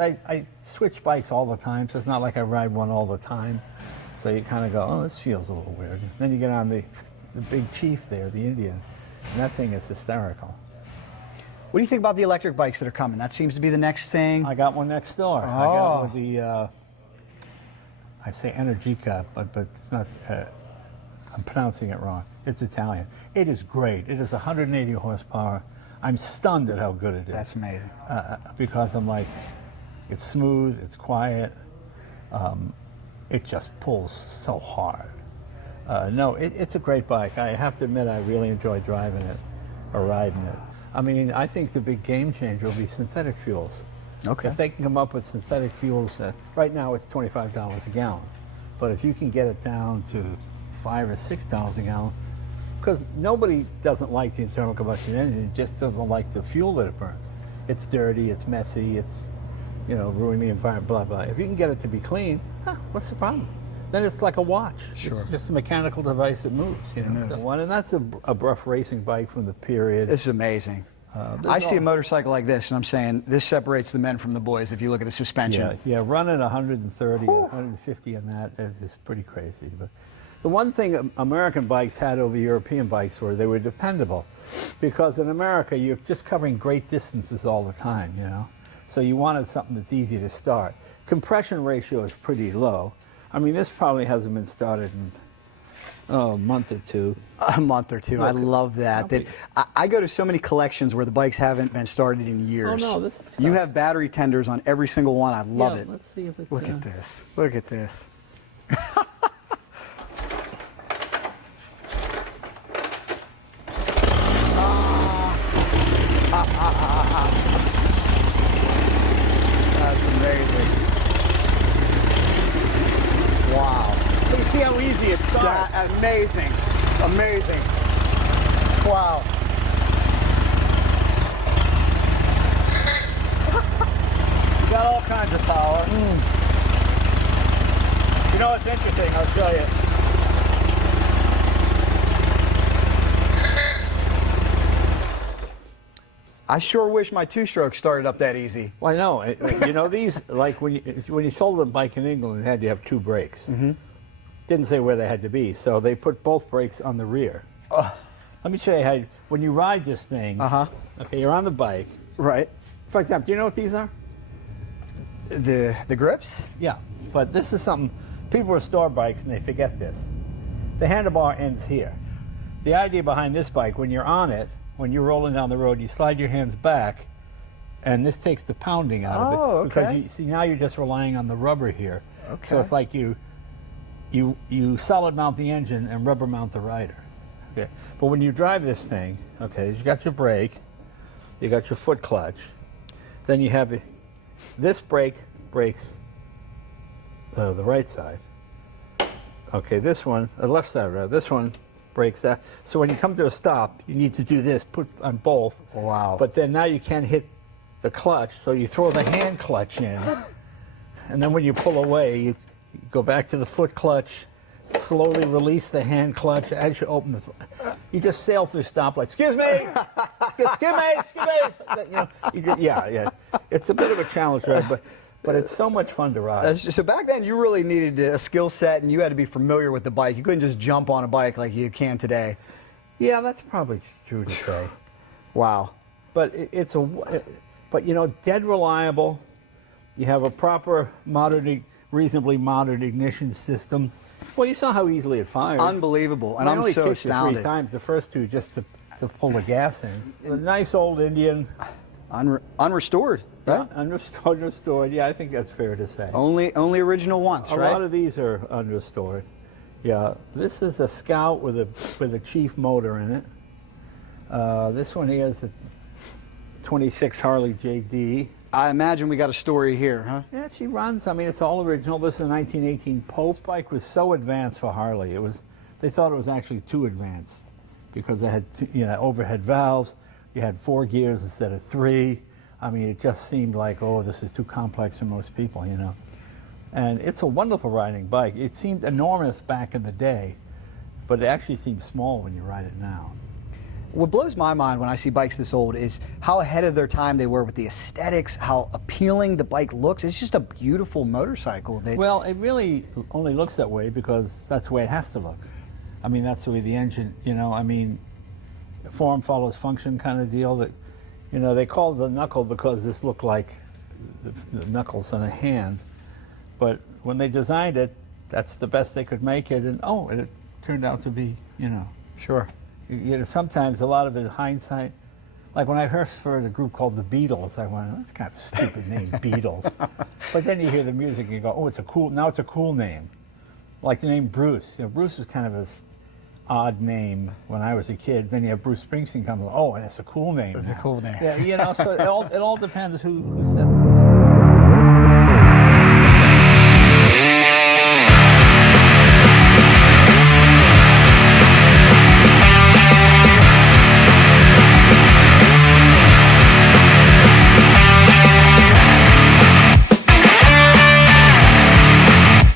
I switch bikes all the time, so it's not like I ride one all the time. So you kind of go, oh, this feels a little weird. Then you get on the big Chief there, the Indian, and that thing is hysterical. What do you think about the electric bikes that are coming? That seems to be the next thing. I got one next door. Oh. I got with the, I say Energica, but it's not, I'm pronouncing it wrong. It's Italian. It is great. It is 180 horsepower. I'm stunned at how good it is. That's amazing. Because I'm like, it's smooth, it's quiet, it just pulls so hard. No, it's a great bike. I have to admit I really enjoy driving it or riding it. I mean, I think the big game changer will be synthetic fuels. Okay. If they can come up with synthetic fuels, right now it's $25 a gallon, but if you can get it down to $5 or $6 a gallon, because nobody doesn't like the internal combustion engine, just doesn't like the fuel that it burns. It's dirty, it's messy, it's, you know, ruining the environment, blah, blah. If you can get it to be clean, what's the problem? Then it's like a watch. Sure. It's just a mechanical device that moves. You know? moves. And that's a rough racing bike from the period. This is amazing. I see a motorcycle like this, and I'm saying this separates the men from the boys if you look at the suspension. Yeah, running 130, 150 on that is pretty crazy. But the one thing American bikes had over European bikes were they were dependable. Because in America, you're just covering great distances all the time, you know? So you wanted something that's easy to start. Compression ratio is pretty low. I mean, this probably hasn't been started in a month or two. A month or two. I love that. I go to so many collections where the bikes haven't been started in years. Oh, no, you have battery tenders on every single one. I love it. Let's see if it's... Look at this. Look at this. That's amazing. Wow. But you see how easy it starts? Amazing. Amazing. Wow. You got all kinds of power. You know what's interesting? I'll show you. I sure wish my two-stroke started up that easy. Well, I know. You know, these, like when you sold a bike in England, it had to have two brakes. Didn't say where they had to be, so they put both brakes on the rear. Let me show you how, when you ride this thing, okay, you're on the bike. Right. For example, do you know what these are? The grips? Yeah, but this is something, people restore bikes and they forget this. The handlebar ends here. The idea behind this bike, when you're on it, when you're rolling down the road, you slide your hands back, and this takes the pounding out of it. Oh, okay. Because you see, now you're just relying on the rubber here. Okay. So it's like you solid mount the engine and rubber mount the rider. Okay. But when you drive this thing, okay, you got your brake, you got your foot clutch, then you have this brake brakes the right side. Okay, this one, the left side rather, this one brakes that. So when you come to a stop, you need to do this, put on both. Wow. But then now you can't hit the clutch, so you throw the hand clutch in. And then when you pull away, you go back to the foot clutch, slowly release the hand clutch as you open the... You just sail through stoplights. Excuse me! Excuse me! Yeah. It's a bit of a challenge, right? But it's so much fun to ride. So back then, you really needed a skill set, and you had to be familiar with the bike. You couldn't just jump on a bike like you can today. Yeah, that's probably true to say. Wow. But but you know, dead reliable. You have a proper reasonably modern ignition system. Well, you saw how easily it fired. Unbelievable, and I'm only so kicked it astounded. 3 times, the first 2 just to pull the gas in. A nice old Indian. Unrestored, right? Yeah, unrestored. Yeah, I think that's fair to say. Only original once, right? A lot of these are unrestored. Yeah, this is a Scout with a Chief motor in it. This one here is a 26 Harley JD. I imagine we got a story here, huh? Yeah, she runs. I mean, it's all original. This is a 1918 Pope. Bike was so advanced for Harley. They thought it was actually too advanced because it had overhead valves. You had 4 gears instead of 3. I mean, it just seemed like, oh, this is too complex for most people, you know. And it's a wonderful riding bike. It seemed enormous back in the day, but it actually seems small when you ride it now. What blows my mind when I see bikes this old is how ahead of their time they were with the aesthetics, how appealing the bike looks. It's just a beautiful motorcycle. Well, it really only looks that way because that's the way it has to look. I mean, that's the way the engine, you know, I mean, form follows function kind of deal. That, you know, they call it the knuckle because this looked like the knuckles on a hand. But when they designed it, that's the best they could make it. And, oh, it turned out to be, you know. Sure. You know, sometimes a lot of it in hindsight, like when I first heard a group called the Beatles, I went, that's kind of a stupid name, Beatles. But then you hear the music and you go, oh, now it's a cool name. Like the name Bruce. You know, Bruce was kind of an odd name when I was a kid. Then you have Bruce Springsteen come, oh, and that's a cool name. It's a cool name. Yeah, you know, so it all depends who sets